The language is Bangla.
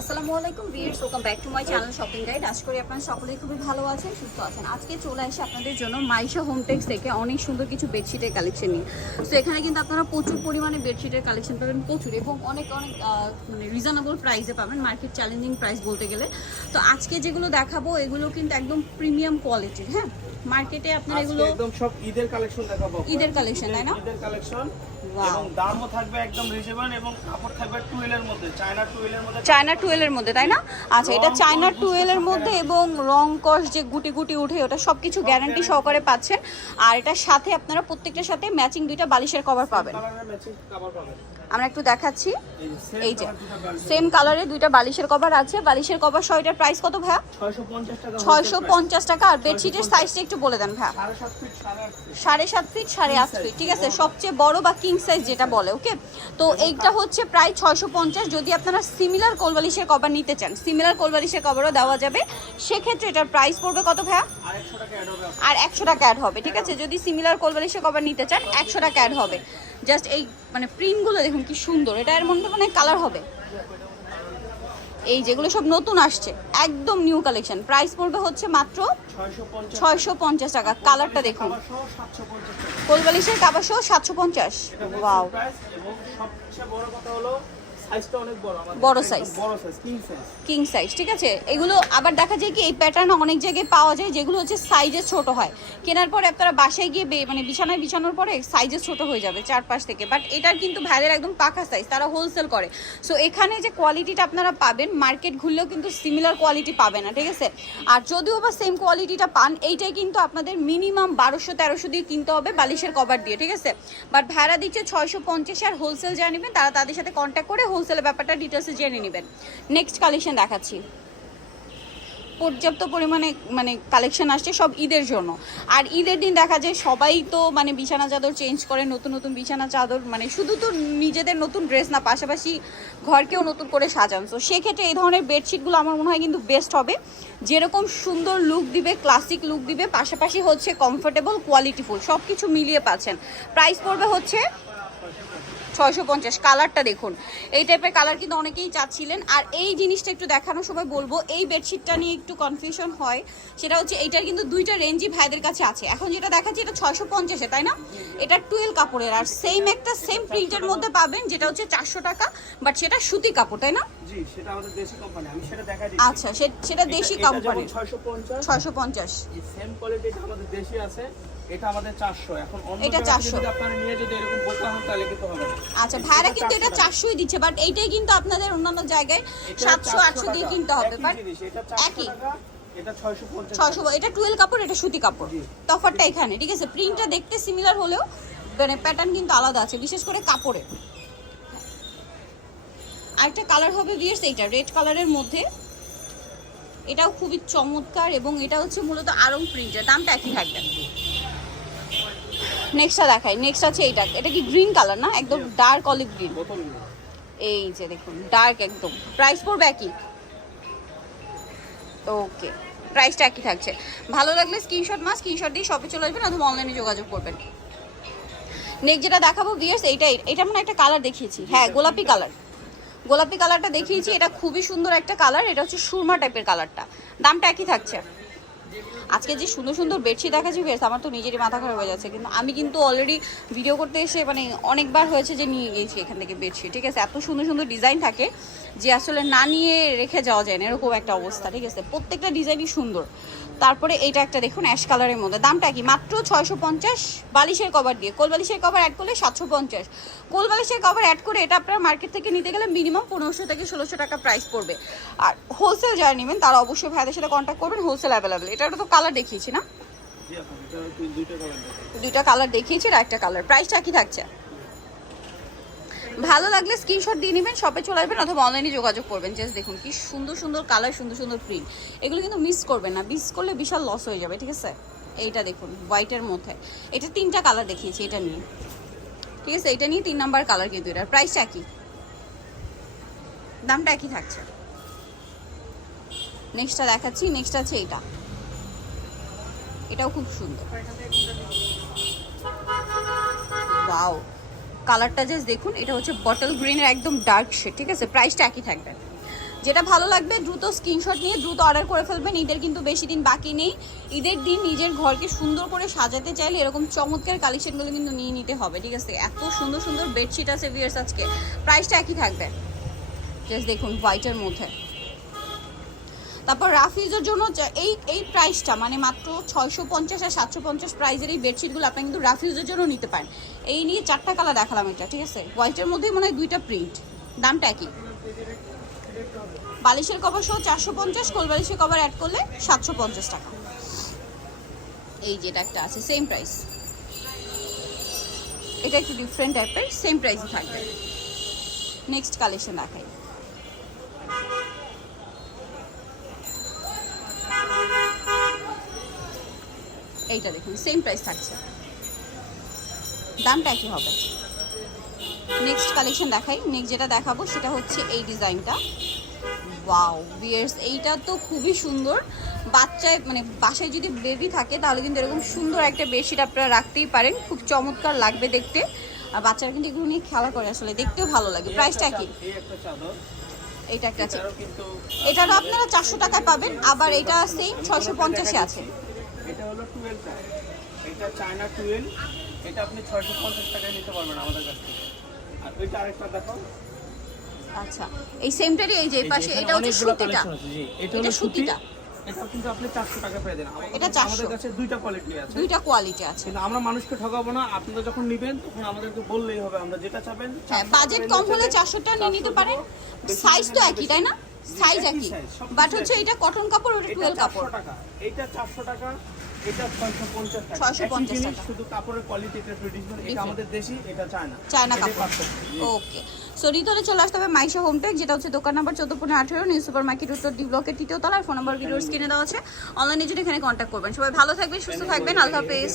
আসসালামু আলাইকুম viewers welcome back to my channel shopping guide আশা করি আপনারা সকলেই খুবই ভালো আছেন সুস্থ আছেন। আজকে চলে আসে আপনাদের জন্য মাইশা হোমটেক্স থেকে অনেক সুন্দর কিছু বেডশিটের কালেকশন নিয়ে। তো এখানে কিন্তু আপনারা প্রচুর পরিমাণে বেডশিটের কালেকশন পাবেন প্রচুর এবং অনেক অনেক মানে রিজনেবল প্রাইসে পাবেন মার্কেট চ্যালেঞ্জিং প্রাইস বলতে গেলে। তো আজকে যেগুলো দেখাবো এগুলো কিন্তু একদম প্রিমিয়াম কোয়ালিটির হ্যাঁ? মার্কেটে আপনার এগুলো একদম সব ঈদের কালেকশন দেখাবো ঈদের collection, তাই না? ঈদের কালেকশন. এবং দামও থাকবে একদম রিজনেবল এবং কাপড় থাকবে টুয়েলের মধ্যে চায়না টুয়েলের মধ্যে চায়না টুয়েলের মধ্যে তাই না? আচ্ছা এটা চায়না টুয়েলের মধ্যে এবং রং কস যে গুটি গুটি উঠে ওটা সব কিছু গ্যারান্টি সহকারে পাচ্ছেন। আর এটার সাথে আপনারা প্রত্যেকটার সাথে ম্যাচিং দুইটা বালিশের কভার পাবেন। আমরা একটু দেখাচ্ছি। এই যে। সেম কালারে দুইটা বালিশের কভার আছে। বালিশের কভার সহ এটার প্রাইস কত ভাইয়া? 650 টাকা ছয়শো পঞ্চাশ টাকা। আর বেডশিটের সাইজটা একটু বলে দেন ভাইয়া। সাড়ে সাত ফিট সাড়ে আট ফিট ঠিক আছে? সবচেয়ে বড় বা কিং সাইজ যেটা বলে ওকে তো এইটা হচ্ছে প্রায় ছয়শো পঞ্চাশ। যদি আপনারা সিমিলার কোলবালিশের কভার নিতে চান সিমিলার কোলবালিশের কভারও দেওয়া যাবে। সেক্ষেত্রে এটার প্রাইস পড়বে কত ভাইয়া? আর 100 টাকা হবে আর একশো টাকা অ্যাড হবে ঠিক আছে? যদি সিমিলার কোলবালিশের কভার নিতে চান একশো টাকা অ্যাড হবে। জাস্ট এই মানে প্রিন্টগুলো দেখুন কি সুন্দর। এটা এর মধ্যে মানে কালার হবে। এই যেগুলো সব নতুন আসছে, একদম নিউ কালেকশন প্রাইস পড়বে হচ্ছে মাত্র ছয়শো পঞ্চাশ টাকা। কালারটা দেখুন। কলকালিশের কাবাসো 750 কোলবালিশের কাবার সাতশো পঞ্চাশ। এবং সবচেয়ে বড় কথা হলো সাইজটা অনেক বড় আমাদের। বড় একদম বড় size king size king size ঠিক আছে? এগুলো আবার দেখা যায় কি এই প্যাটার্ন অনেক জায়গায় পাওয়া যায় যেগুলো হচ্ছে সাইজে ছোট হয়। কেনার পরে আপনারা বাসায় গিয়ে মানে বিছানায় বিছানোর পরে সাইজে ছোট হয়ে যাবে চারপাশ থেকে। বাট এটার কিন্তু ভাইদের একদম পাকা সাইজ তারা হোলসেল করে। সো এখানে যে কোয়ালিটিটা আপনারা পাবেন মার্কেট ঘুরলেও কিন্তু সিমিলার কোয়ালিটি পাবে না ঠিক আছে? আর যদিও বা সেম কোয়ালিটিটা পান এইটাই কিন্তু আপনাদের মিনিমাম বারোশো তেরোশো দিয়ে কিনতে হবে বালিশের কভার দিয়ে ঠিক আছে? বাট ভাড়া দিচ্ছে ছয়শো পঞ্চাশ আর হোলসেল যারা নেবেন তারা তাদের সাথে কন্ট্যাক্ট করে হোলসেলের ব্যাপারটা ডিটেলসে জেনে নেবেন। নেক্সট কালেকশন দেখাচ্ছি। পর্যাপ্ত পরিমাণে মানে কালেকশন আসছে সব ঈদের জন্য। আর ঈদের দিন দেখা যায় সবাই তো মানে বিছানা চাদর চেঞ্জ করে, নতুন নতুন বিছানা চাদর মানে শুধু তো নিজেদের নতুন ড্রেস না, পাশাপাশি ঘরকেও নতুন করে সাজান। তো সেক্ষেত্রে এই ধরনের বেডশিটগুলো আমার মনে হয় কিন্তু বেস্ট হবে। যেরকম সুন্দর লুক দিবে ক্লাসিক লুক দিবে, পাশাপাশি হচ্ছে কমফোর্টেবল কোয়ালিটিফুল সব কিছু মিলিয়ে পাচ্ছেন। প্রাইস পড়বে হচ্ছে ছয়শো পঞ্চাশ কালারটা দেখুন। এই টাইপের কালার কিন্তু অনেকেই চাচ্ছিলেন। আর এই জিনিসটা একটু দেখানোর সময় বলব এই বেডশিটটা নিয়ে একটু কনফিউশন হয়। সেটা হচ্ছে এইটার কিন্তু দুইটা রেঞ্জই ভাইদের কাছে আছে। এখন যেটা দেখাচ্ছি এটা ছয়শো পঞ্চাশে তাই না? এটা টুয়েলভ কাপড়ের আর সেম একটা সেম প্রিন্টের মধ্যে পাবেন যেটা হচ্ছে চারশো টাকা বাট সেটা সুতি কাপড় তাই না? সেটা দেশি কোম্পানি আচ্ছা সেটা দেশি কোম্পানির 650 ছয়শো পঞ্চাশ। সেম আমাদের দেশি আছে। এটা আমাদের 400 এখন অন্য এটা 400 আপনারা নিয়ে যদি এরকম বলতে হন তাহলে কিন্তু হবে না। আচ্ছা ভাড়া কিন্তু এটা 400 চারশোই দিচ্ছে বাট এইটাই কিন্তু আপনাদের অন্যান্য জায়গায় এটা সাতশো 400 দিয়ে কিনতে হবে বাট এটা 400 একই। টাকা, এটা 650 ছয়শো এটা টুয়েলভ কাপড় এটা সুতি কাপড়। জি। তফারটা এখানে ঠিক আছে? প্রিন্টটা দেখতে সিমিলার হলেও মানে প্যাটার্ন কিন্তু আলাদা আছে বিশেষ করে কাপড়ে। আরেকটা কালার হবে ভিয়ার্স এইটা রেড কালারের মধ্যে। এটাও খুবই চমৎকার এবং এটা হচ্ছে মূলত আরং প্রিন্টের দামটা একই থাকবে। নেক্সটটা দেখাই। নেক্সট আছে এইটা। এটা কি গ্রিন কালার না? একদম ডার্ক অলিভ গ্রিন এই যে দেখুন ডার্ক একদম। প্রাইস পড়বে একই। ওকে প্রাইসটা একই থাকছে। ভালো লাগলে স্ক্রিনশট মা স্ক্রিনশট দিয়ে শপে চলে আসবেন, অথবা অনলাইনে যোগাযোগ করবেন। নেক্সট যেটা দেখাবো ভিয়ার্স এইটাই এটা মানে একটা কালার দেখিয়েছি। হ্যাঁ গোলাপি কালার গোলাপি কালারটা দেখিয়েছি। এটা খুবই সুন্দর একটা কালার এটা হচ্ছে সুরমা টাইপের কালারটা দামটা একই থাকছে। আজকে যে সুন্দর সুন্দর বেডশিট দেখাচ্ছি বেশ, আমার তো নিজেরই মাথা খারাপ হয়ে যাচ্ছে। কিন্তু আমি কিন্তু অলরেডি ভিডিও করতে এসে মানে অনেকবার হয়েছে যে নিয়ে গিয়েছি এখান থেকে বেডশিট, ঠিক আছে? এত সুন্দর সুন্দর ডিজাইন থাকে। যে আসলে না নিয়ে রেখে যাওয়া যায় না এরকম একটা অবস্থা ঠিক আছে? প্রত্যেকটা ডিজাইনই সুন্দর। তারপরে এইটা একটা দেখুন অ্যাশ কালারের মধ্যে। দামটা কি? মাত্র ছয়শো পঞ্চাশ। বালিশের কভার দিয়ে। কোল বালিশের কভার অ্যাড করলে সাতশো পঞ্চাশ। কোল বালিশের কভার অ্যাড করে এটা আপনার মার্কেট থেকে নিতে গেলে মিনিমাম পনেরোশো থেকে ষোলোশো টাকা প্রাইস পড়বে। আর হোলসেল যারা নেবেন তারা অবশ্যই ভাইদের সাথে কন্ট্যাক্ট করবেন হোলসেল অ্যাভেলেবেল এটারও তো কালার দেখিয়েছি না? এটা দুইটা কালার দেখিয়েছি আর একটা কালার প্রাইসটা কি থাকছে? ভালো লাগলে স্ক্রিনশট দিয়ে নেবেন শপে চলে আসবেন অথবা অনলাইনে যোগাযোগ করবেন। জাস্ট দেখুন কি সুন্দর সুন্দর কালার সুন্দর সুন্দর প্রিন্ট এগুলো কিন্তু মিস করবেন না। মিস করলে বিশাল লস হয়ে যাবে, ঠিক আছে? এইটা দেখুন হোয়াইটের মধ্যে। এটা তিনটা কালার দেখিয়েছি এটা নিয়ে। ঠিক আছে? এটা নিয়ে তিন নাম্বার কালার কিন্তু এটার। প্রাইসটা একই দামটা একই থাকছে। নেক্সটটা দেখাচ্ছি নেক্সট আছে এইটা এটাও খুব সুন্দর। ওয়াও কালারটা জাস্ট দেখুন, এটা হচ্ছে বটল গ্রিনের একদম ডার্ক শেড ঠিক আছে? প্রাইসটা একই থাকবে। যেটা ভালো লাগবে, দ্রুত স্ক্রিনশট নিয়ে দ্রুত অর্ডার করে ফেলবেন, ঈদের কিন্তু বেশি দিন বাকি নেই। ঈদের দিন নিজের ঘরকে সুন্দর করে সাজাতে চাইলে এরকম চমৎকার কালেকশনগুলো কিন্তু নিয়ে নিতে হবে, ঠিক আছে? এত সুন্দর সুন্দর বেডশিট আছে ভিয়ার্স আজকে প্রাইসটা একই থাকবে। জাস্ট দেখুন হোয়াইটের মধ্যে। তারপর রাফিজের জন্য এই এই প্রাইসটা মানে মাত্র ছয়শো পঞ্চাশ আর সাতশো পঞ্চাশ প্রাইসের এই বেডশিটগুলো আপনি কিন্তু রাফিউজের জন্য নিতে পারেন। এই নিয়ে চারটা কালার দেখালাম এটা, ঠিক আছে? হোয়াইটের মধ্যেই মনে হয় দুইটা প্রিন্ট দামটা একই। বালিশের কভার সহ চারশো পঞ্চাশ, কোল বালিশের কভার অ্যাড করলে সাতশো পঞ্চাশ টাকা। এই যেটা একটা আছে সেম প্রাইস এটা একটু ডিফারেন্ট টাইপের সেম প্রাইসই থাকবে। নেক্সট কালেকশন দেখাই। এইটা দেখুন সেম প্রাইস থাকছে। দামটা একই হবে। নেক্সট কালেকশন দেখাই। নেক্সট যেটা দেখাবো, সেটা হচ্ছে এই ডিজাইনটা। ওয়াও বিয়ার্স এইটা তো খুবই সুন্দর। বাচ্চায় মানে বাসায় যদি বেবি থাকে, তাহলে কিন্তু এরকম সুন্দর একটা বেডশিট আপনারা রাখতেই পারেন। খুব চমৎকার লাগবে দেখতে। আর বাচ্চারা কিন্তু এগুলো নিয়ে খেলা করে আসলে, দেখতেও ভালো লাগে। প্রাইসটা কি এটা একটা আছে। এটারও আপনারা চারশো টাকায় পাবেন। আবার এটা সেম ছয়শো পঞ্চাশে আছে। এটা হলো টুয়েলভ এটা চায়না টুয়েলভ এটা আপনি ছয়শো পঞ্চাশ টাকায় নিতে পারবেন আমাদের কাছ থেকে। আর ওইটা আরেকটা দেখো আচ্ছা এই সেমটারই এই যে পাশে এটা হচ্ছে সুতিটা। এটা সুতিটা। কিন্তু আপনি চারশো টাকা পেয়ে দেন এটা আমাদের কাছে দুইটা কোয়ালিটি আছে। দুইটা কোয়ালিটি আছে। কিন্তু আমরা মানুষকে ঠকাবো না। আপনারা যখন নিবেন তখন আমাদেরকে বললেই হবে। আমরা যেটা চাবেন হ্যাঁ বাজেট কম হলে নিয়ে নিতে পারেন। বেশি সাইজ তো একই তাই না? সাইজ একই। বাট হচ্ছে এটা কটন কাপড় ওটা কাপড়। 400 টাকা। এটা 400 টাকা। এটা 650 টাকা। 650 টাকা। শুধু কাপড়ের কোয়ালিটি একটু ডিফারেন্ট এটা আমাদের দেশি এটা চায়না। চায়না কাপড়। ওকে সো রিতলে চলে আসতে হবে মাইশো হোমটেক যেটা হচ্ছে দোকান নাম্বার চোদ্দ পনেরো আঠেরো নিউ সুপার মার্কেট উত্তর ডি ব্লকের তৃতীয় তলার ফোন নাম্বার দেওয়া আছে। অনলাইনে যদি এখানে কন্ট্যাক্ট করবেন। সবাই ভালো থাকবেন সুস্থ থাকবেন। আল্লাহ হাফেজ।